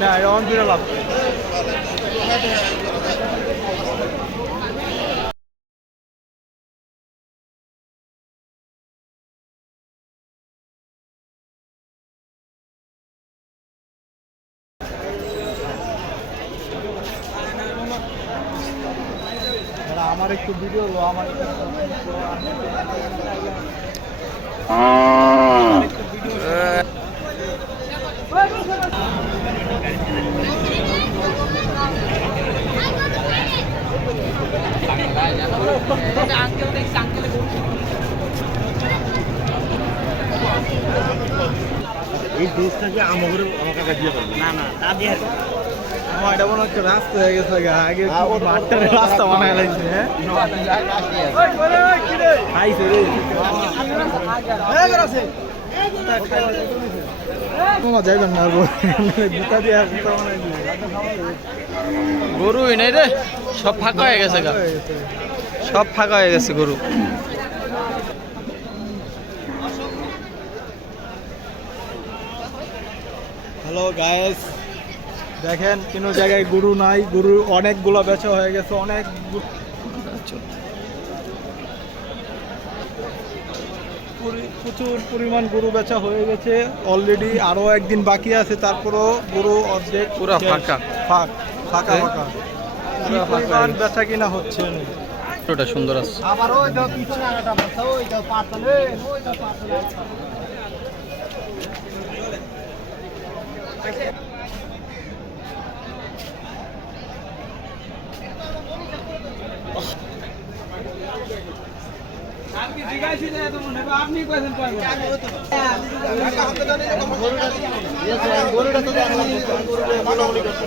না এটা অঞ্চলে লাভ। আমার একটু ভিডিও লো, আমার একটু এই দেশটাকে আমাদের আমার কাকা দিয়ে পারবে না না তা দিয়ে আমার এটা মনে হচ্ছে রাস্তা হয়ে গেছে আগে মাঠটারে রাস্তা বানায় লাগছে। হ্যাঁ খাইছে রে যাইবেন না জুতা দিয়ে জুতা বানাই গরু নাই রে, সব ফাঁকা হয়ে গেছে গা, সব ফাঁকা হয়ে গেছে গরু। হ্যালো গাইস, দেখেন কোনো জায়গায় গরু নাই, গরু অনেকগুলো বেচা হয়ে গেছে, অনেক প্রচুর পরিমাণ গরু বেচা হয়ে গেছে অলরেডি, আরো একদিন বাকি আছে, তারপরও গরু অর্ধেক পুরো ফাঁকা ফাঁকা ফাঁকা ফাঁকা বেচা কিনা হচ্ছে না। ওটা সুন্দর আছে। আবার ওই তো পিছনে আগাটা বসা, ওই তো পাতলে ওই তো পাতলে আপনি জিজ্ঞাসা না তো মনে হবে আপনি কইছেন পারবেন গরুটা তো মোটামুটি করতে